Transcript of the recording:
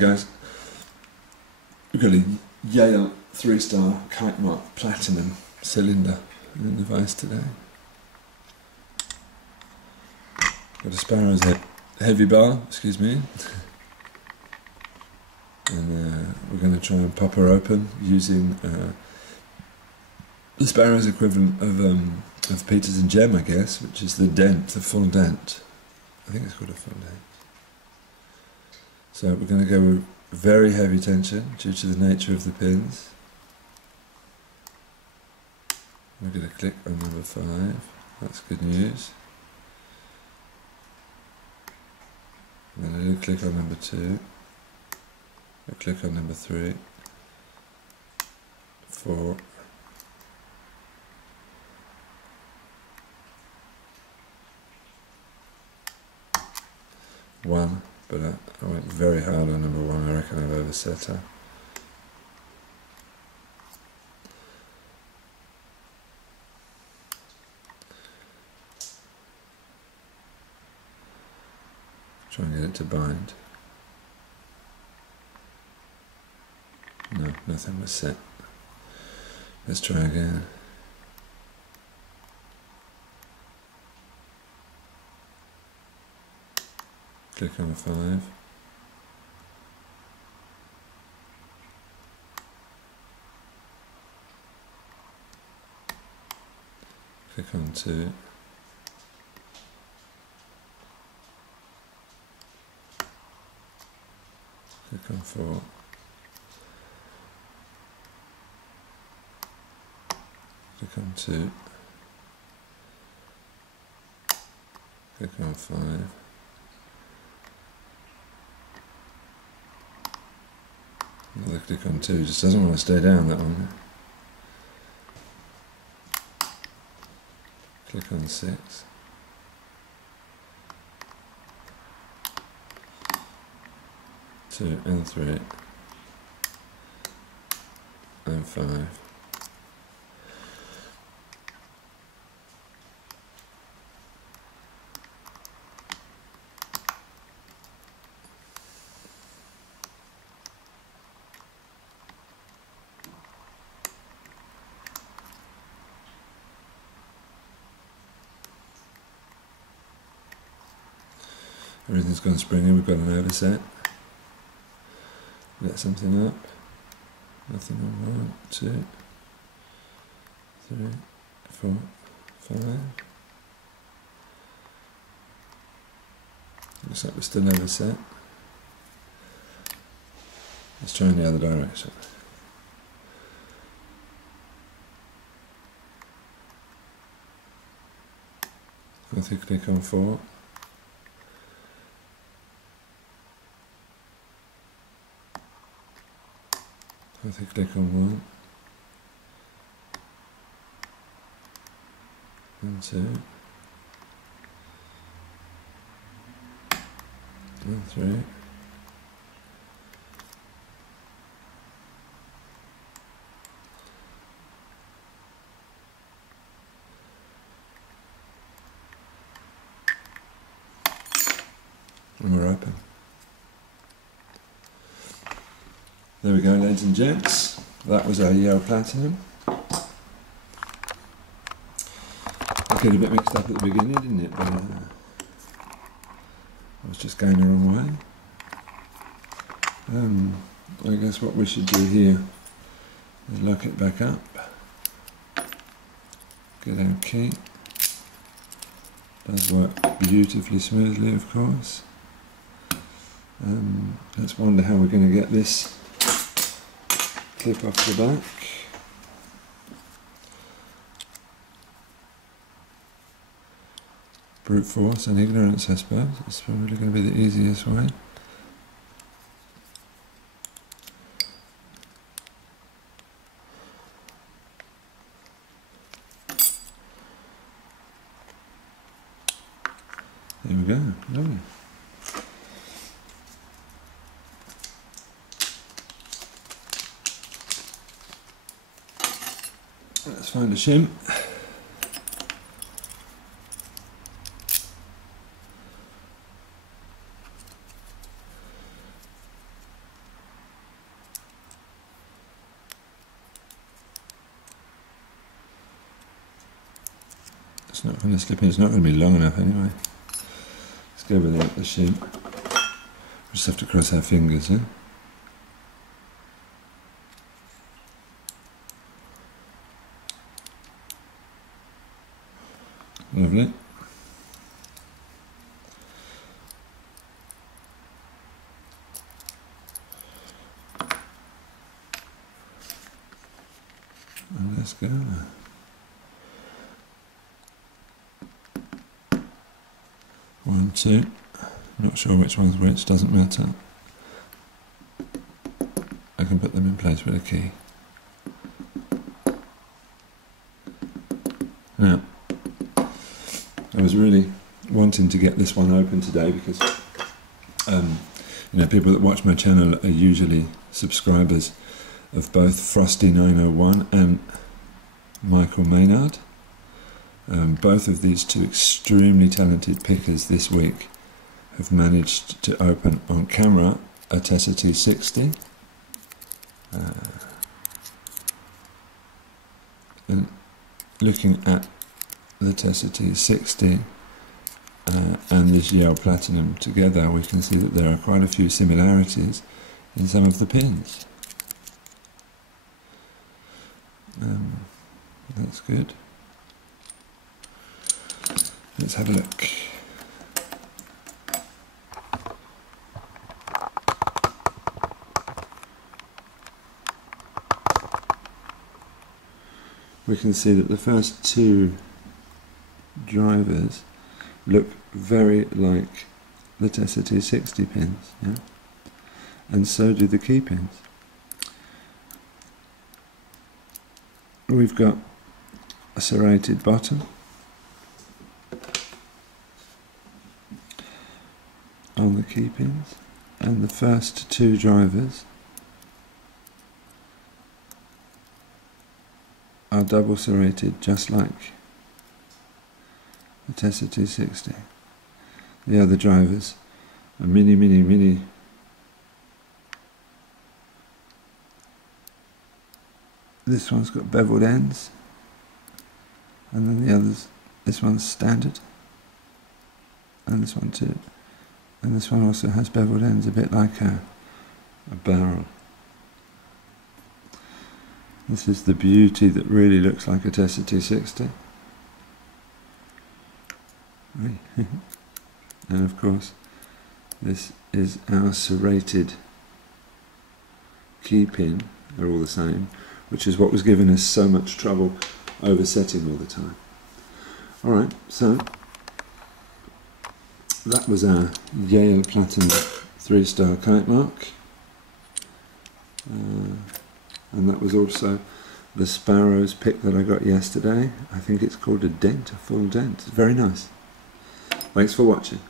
guys, we've got a Yale 3-star kite mark platinum cylinder in the device today. Got a Sparrow's heavy bar, excuse me, and we're going to try and pop her open using the Sparrow's equivalent of Peters and Gem, I guess, which is the dent, the full dent. I think it's called a full dent. So we're going to go with very heavy tension due to the nature of the pins. We're going to click on number 5. That's good news. And then I do click on number 2. I click on number 3, 4, 1, but I went very hard on number 1. I reckon I've overset her. Try and get it to bind. No, nothing was set. Let's try again. Click on 5. Click on 2. Click on 4. Click on 2. Click on 5. Another click on 2, just doesn't want to stay down, that one. Click on 6. Two and 3 and 5. Everything's gone springy, we've got an overset. Let something up. Nothing on 1, 2, 3, 4, 5. Looks like we're still overset. Let's try in the other direction. I think click on 4. I think click on 1 and 2 and 3 and we're open. There we go, ladies and gents. That was our Yale Platinum. I got a bit mixed up at the beginning, didn't it? But I was just going the wrong way. I guess what we should do here is lock it back up. Get our key. Does work beautifully smoothly, of course. Let's wonder how we're going to get this clip off the back. Brute force and ignorance, I suppose. It's probably going to be the easiest way. There we go. Lovely. Let's find a shim. It's not going to slip in, it's not going to be long enough anyway. Let's go without the sheet. We just have to cross our fingers, eh? Lovely. And let's go. One, two. Not sure which one's which, doesn't matter. I can put them in place with a key. Now, I was really wanting to get this one open today because people that watch my channel are usually subscribers of both Frosty901 and Michael Maynard. Both of these two extremely talented pickers this week have managed to open on camera a Tessa T60. And looking at the Tessa T60 and this Yale Platinum together, we can see that there are quite a few similarities in some of the pins. That's good. Let's have a look. We can see that the first two drivers look very like the Tessa T60 pins, yeah? And so do the key pins. We've got a serrated bottom on the key pins, and the first two drivers are double serrated, just like the Tessa T60. The other drivers are mini. This one's got beveled ends, and then the others, this one's standard, and this one too. And this one also has beveled ends, a bit like a barrel. This is the beauty that really looks like a Tessa T60. And of course, this is our serrated key pin. They're all the same, which is what was giving us so much trouble oversetting all the time. Alright, so that was our Yale Platinum 3-star kite mark. And that was also the Sparrows pick that I got yesterday. I think it's called a dent, a full dent. It's very nice. Thanks for watching.